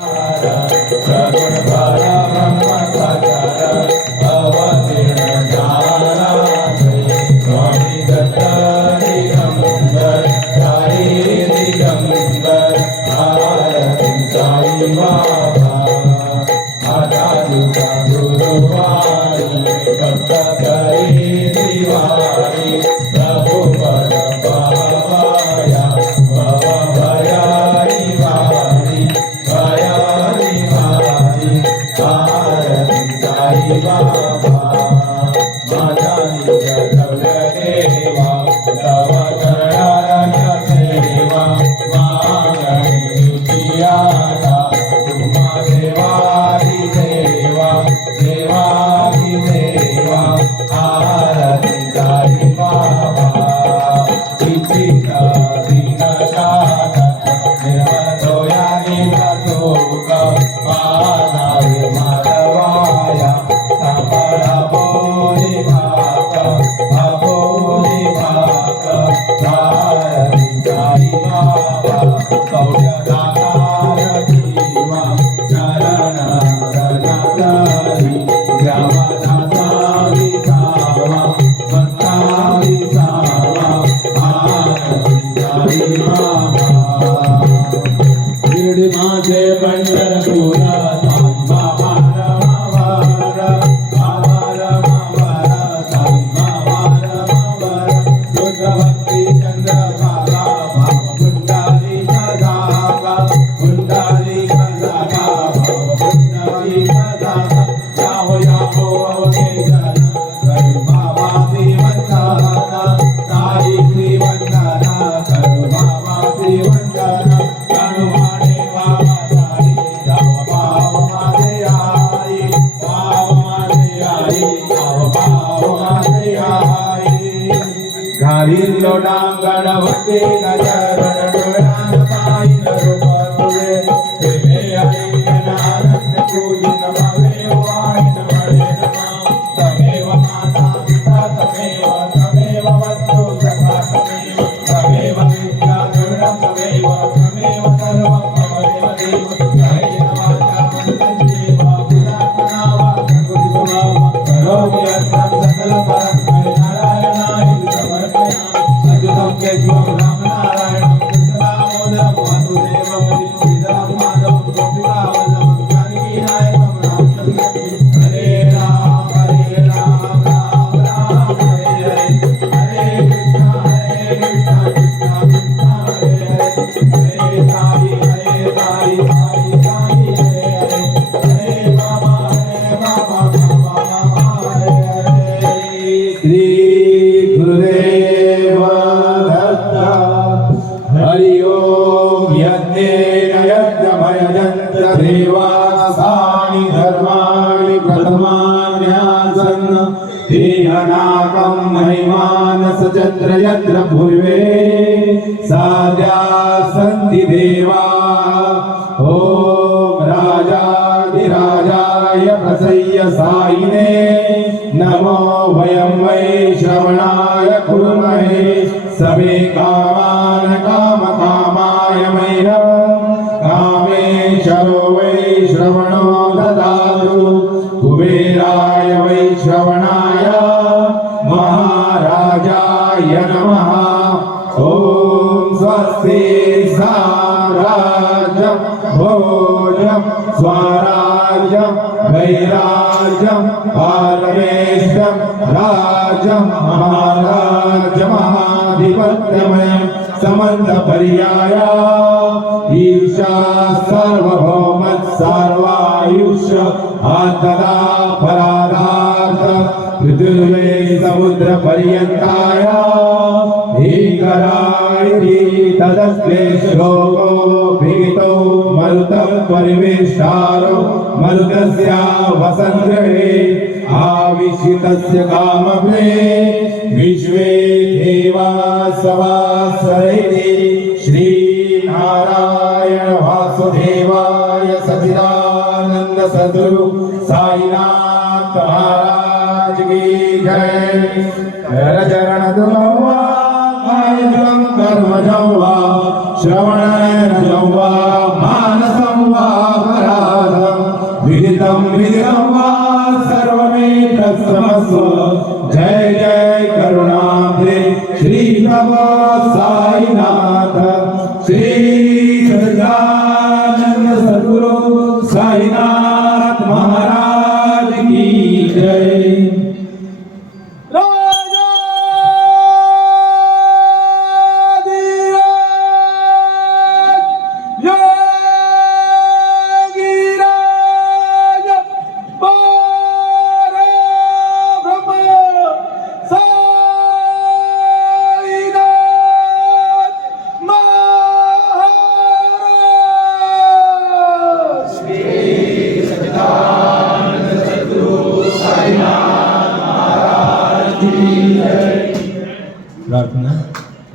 सगुण भरा ब्रह्म साकार अवतीर्ण ज्ञाना स्वामी दत्त दिगंबर साई दिगंबर आरती साई बाबा आजा दिवसा गुरुवारी भक्त करी दिवाळी प्रभू बर बाबाया बाबा भयारी वारी भयारी वारी आरती साई बाबा माझा निज द्रव्य देवा तव चरणारण्य सेवा मागणी जियाता तुम्हा देवादी देवा देवादी देवा आरती साई बाबा इच्छिता दीनशात निर्मलतोयानी सुख मानावे माधवाया सांभाळा बोली भाक अबोली भाक आरती साई बाबा सौख्यदातार जीवा चरण रणकारी ग्रामाचा सावी सावा भक्तावी सावा आरती साई बाबा शिर्डी माझे पंढरपुरा साई बाबा रमावार आवार मावार साई बाबा रमावार शुद्ध भक्ती चंद्रभागा भाव कुंडाली जागा कुंडाली जागा भाव कुंडाली जागा याहो याहो अवधेशन करू बाबा श्रीवंदना साई श्रीवंदना करू बाबा श्रीवंदना करू माने बाबा साई जाव भाव माझे आई भाव माझे आई जाव भाव माझे आई घालिलो डांगण होते नजरण डोळ्यान पाहिलं रूप तुझे प्रेमे अलीन आनंद पूजिन भावे वाईन म्हणे नमा तमेव माता पिता तमेव वस्तु सखा तमेव विद्या दृढ तमेव सर्वं ममेव देव जय नमाचा मंत्र पिता नावा करोमि यत्नं सकल परस्मै नारायणाय समर्पयामि अच्युतं केशवं राम नारायणं कृष्णदामोदरं वासुदेवं श्रीधरं माधवं गोपिकावल्लभं जानकीनायकं रामचन्द्रं हरे राम राम राम हरे हरे हरे कृष्ण कृष्ण कृष्ण हरे हरे हरे साई साई साई हरे हरे हरे बाबा बाबा हरे हरे श्री गुरुदेव दत्त हरि ओम यज्ञेन यज्ञमयजन्त देवासानि धर्माणि प्रथमान्यासन् देहनाकं महिमानस चत्र यत्र पूर्वे साद्या सन्ति देवा ओम राजाधिराजाय प्रसय्य साईने नमो वयं वै श्रवणाय कुर्महे सबे कामान काम कामाय मह्यं कामेशरो वै श्रवणो ददातु कुबेराय वै श्रवणाय महाराजाय नमः ओम स्वस्ति साम्राज्यं भोजं स्वराज्यं वैराज्यं पारमेष्ठं राज्यं महाराज्यमहाधिपत्यमयं समन्तपर्याय ईशा सार्वभौमः सर्वायुष्य आत्तदा परादार्थ पृथिवी समुद्र पर्यंताय भीकरायति तदस्ते श्लोको भीतो मरुतं परिवेष्टारो मरुतस्य वसंग्रहे आविशितस्य कामभे विश्वे देवा सवासरैति श्री नारायण वासुदेवाय सच्चिदानंद सद्गुरु साईनाथ महाराज की जय चरण दुलवा कर्म जवा श्रवण जवा मानसं वा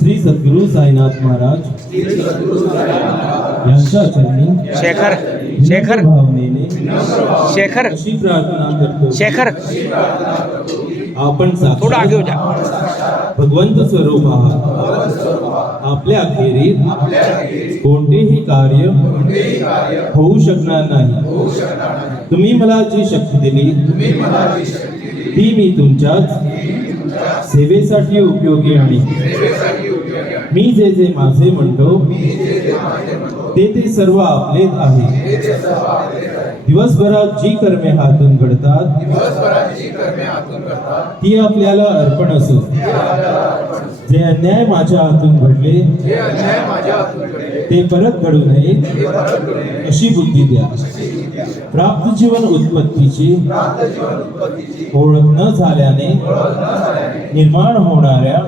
श्री सद्गुरु साईनाथ महाराज यांच्या चरणी शेखर भावनेने शेखर अशी प्रार्थना करतो। शेखर आपण थोडं आगे हो साक्षात भगवंत स्वरूप आहात। आपल्या अखेरीत कोणतेही कार्य होऊ शकणार नाही। तुम्ही मला जी शक्ती दिली ती मी तुमच्याच सेवेसाठी उपयोगी आणि मी जे जे माझे म्हणतो ते सर्व आपलेच आहे। दिवसभरात जी कर्मे हातून घडतात ती आपल्याला अर्पण असो। जे अन्याय माझ्या हातून घडले ते परत घडू नये अशी बुद्धी द्या। प्राप्त जीवन उत्पत्तीची ओळख न झाल्याने निर्माण होणाऱ्या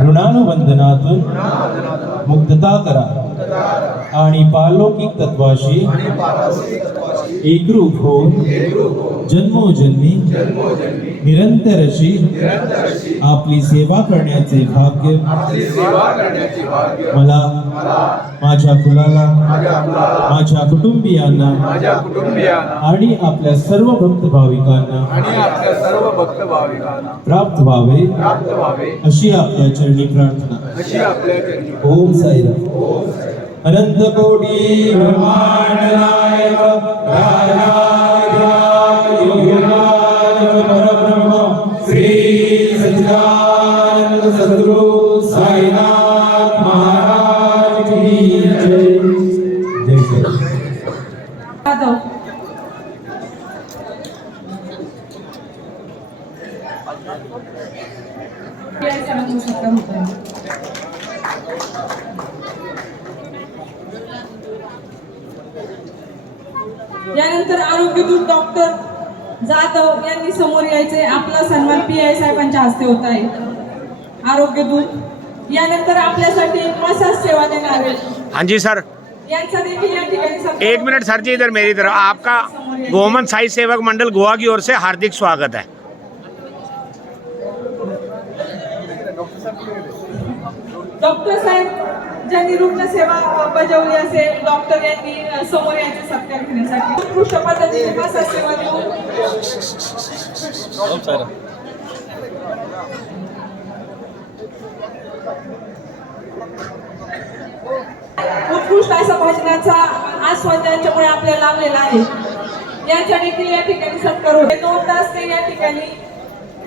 ऋणानुबंधनातून मुक्तता करा आणि पारलौकिक तत्वाशी एकरूप होऊन जन्मोजन्मी निरंतर अशी आपली सेवा करण्याचे भाग्य मला, माझ्या कुलाला, माझ्या कुटुंबियांना आणि आपल्या सर्व भक्त भाविकांना प्राप्त व्हावे अशी आपल्या चरणी प्रार्थना। ओम साईराम। अनंत कोटी ब्रह्मांड नायक परब्रह्म श्री सच्चिदानंद सद्गुरु साईनाथ महाराज की जय। जय श्री यानंतर आरोग्यदूत डॉक्टर जाधव यांनी समोर यायचे। आपला सन्मान PI साहेबांच्या हस्ते होत आहे। आरोग्यदूत यानंतर आपल्यासाठी मसाज सेवा देणारे हाँ जी सर, यांचा देखील या ठिकाणी सत्कार। एक मिनट सर जी, इधर मेरी तरफ। आपका गोमन साई सेवक मंडल गोवा की ओर से हार्दिक स्वागत है। डॉक्टर साहेब ज्यांनी रुग्ण सेवा बजावली असेल, डॉक्टर यांनी समोर यायचे सत्कार घेण्यासाठी। उत्कृष्ट पद्धतीने मसाज सेवा देऊन उत्कृष्ट असा भजनाचा आस्वाद ज्यांच्यामुळे आपल्याला लाभलेला आहे, यांचा देखील या ठिकाणी सत्कार होतो। 2 तास ते या ठिकाणी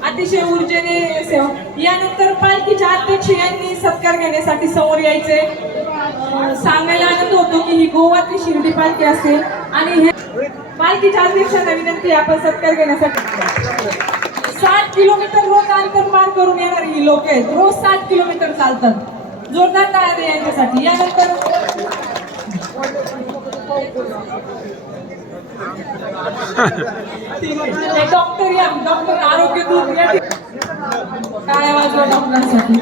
अतिशय ऊर्जेने सेवा। यानंतर पालखीच्या अध्यक्ष यांनी सत्कार घेण्यासाठी समोर यायचे। सांगायला आनंद होतो की ही गोवाची शिर्डी पालखी असेल आणि हे पालखीच्या अध्यक्षांना विनंती आपण सत्कार घेण्यासाठी। 60 किलोमीटर रोज अंतर पार करून येणारी ही लोक आहेत। रोज 60 किलोमीटर चालतात। जोरदार टाळ्या द्या यांच्यासाठी। यानंतर डॉक्टर आरोग्यदूत टाळ्या वाजवा डॉक्टरांसाठी।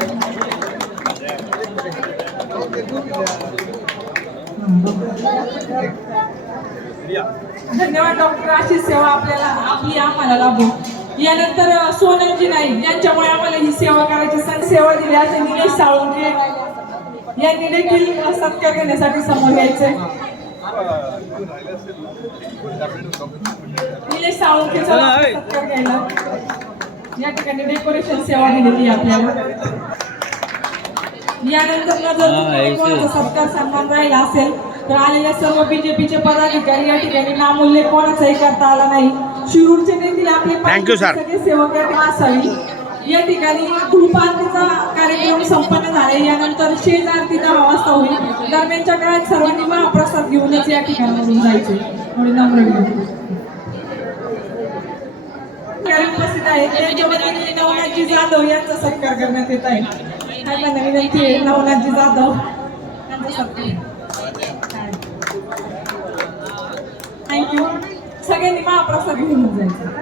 धन्यवाद डॉक्टर, अशी सेवा आम्हाला लाभो। यानंतर सोनलजी नाईक यांच्यामुळे आम्हाला ही सेवा करायची सेवा दिली असे निलेश साळुंके यांनी देखील सत्कार घेण्यासाठी समोर यायचे। निलेश साळुंकेचा सत्कार घ्यायला या ठिकाणी डेकोरेशन सेवा दिलेली आपल्याला। यानंतर जर सत्कार सन्मान राहिला असेल तर आलेल्या सर्व बीजेपीचे पदाधिकारी या ठिकाणी नामोल्लेख कोणाचाही करता आला नाही। शिरूरचे देखील आपले सगळे सेवक असावी। या ठिकाणी धूप आरतीचा कार्यक्रम संपन्न झाले। यानंतर शेज आरती 10 वाजता होईल। दरम्यानच्या काळात सर्वांनी महाप्रसाद घेऊनच या ठिकाणावरून जायचे। थोडी नम्र विनंती। उपस्थित आहेत त्यांच्या वतीने नवनाथजी जाधव यांचा सत्कार करण्यात येत आहे। सर्वांना विनंती आहे नवनाथजी जाधव यांचा सत्कार। थँक्यू। सगळ्यांनी महाप्रसाद घेऊन जायचं।